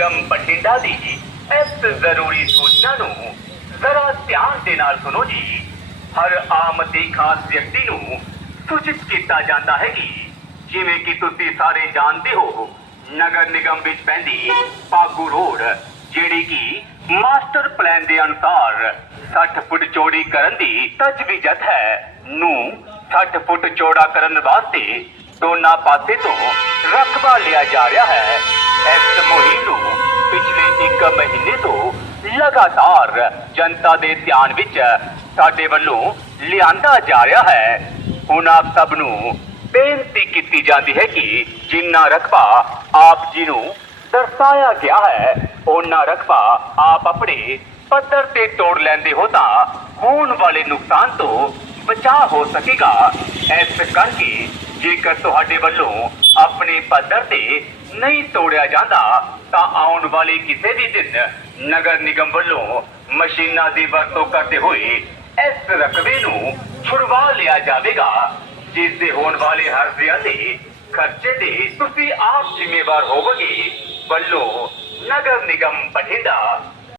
ਨਿਗਮ ਬਠਿੰਡਾ ਦੀ ਇਸ ਜ਼ਰੂਰੀ ਸੂਚਨਾ ਨੂੰ ਜ਼ਰਾ ਧਿਆਨ ਦੇ ਨਾਲ ਸੁਣੋ ਜੀ ਹਰ ਆਮ ਤੇ ਖਾਸ ਵਿਅਕਤੀ ਨੂੰ ਸੂਚਿਤ ਕੀਤਾ ਜਾਂਦਾ ਹੈ ਕਿ ਜਿਵੇਂ ਕਿ ਤੁਸੀਂ ਸਾਰੇ ਜਾਣਦੇ ਹੋ ਨਗਰ ਨਿਗਮ ਵਿੱਚ ਪੈਂਦੀ ਪਾਗੂ ਰੋਡ ਜਿਹੜੀ ਕਿ ਮਾਸਟਰ ਪਲਾਨ ਦੇ ਅਨੁਸਾਰ 60 ਫੁੱਟ ਚੌੜੀ ਕਰਨ ਦੀ ਤਜਵੀਜ਼ਤ ਹੈ ਨੂੰ 60 ਫੁੱਟ ਚੌੜਾ ਕਰਨ ਵਾਸਤੇ ਦੋਨਾਂ ਪਾਸੇ ਤੋਂ ਰਕਬਾ ਲਿਆ ਜਾ ਰਿਹਾ ਹੈ ਇੱਕ ਮਹੀਨੇ ਤੋਂ ਲਗਾਤਾਰ ਜਨਤਾ ਦੇ ਧਿਆਨ ਵਿੱਚ ਸਾਡੇ ਵੱਲੋਂ ਲਿਆਂਦਾ ਜਾ ਰਿਹਾ ਹੈ ਹੁਣ ਆਪ ਸਭ ਨੂੰ ਬੇਨਤੀ ਕੀਤੀ ਜਾਂਦੀ ਹੈ ਕਿ ਜਿੰਨਾ ਰਕਬਾ ਆਪ ਜੀ ਨੂੰ ਦਰਸਾਇਆ ਗਿਆ ਹੈ ਉਹਨਾਂ ਰਕਬਾ ਆਪ ਆਪਣੇ ਪੱਧਰ ਤੇ ਤੋੜ ਲੈਂਦੇ ਹੋ ਤਾਂ ਹੋਣ ਵਾਲੇ ਨੁਕਸਾਨ ਤੋਂ ਬਚਾ ਹੋ ਸਕੇਗਾ ਇਸ ਕਰਕੇ ਜੇਕਰ ਤੁਹਾਡੇ ਵੱਲੋਂ ਆਪਣੇ ਪੱਧਰ ਤੇ ਨਹੀਂ ਤੋੜਿਆ ਜਾਂਦਾ ਤਾਂ ਆਉਣ ਵਾਲੇ ਕਿਸੇ ਵੀ ਦਿਨ ਨਗਰ ਨਿਗਮ ਵੱਲੋਂ ਮਸ਼ੀਨਾਂ ਦੀ ਵਰਤੋਂ ਕਰਦੇ ਹੋਏ ਇਸ ਰਕਬੇ ਨੂੰ ਛੁਰਵਾ ਲਿਆ ਜਾਵੇਗਾ ਜਿਸ ਦੇ ਹੋਣ ਵਾਲੇ ਹਰਜ਼ਿਆਂ ਦੇ ਖਰਚੇ ਦੇ ਤੁਸੀਂ ਆਪ ਜ਼ਿੰਮੇਵਾਰ ਹੋਵੋਗੇ ਵੱਲੋਂ ਨਗਰ ਨਿਗਮ ਬਠਿੰਡਾ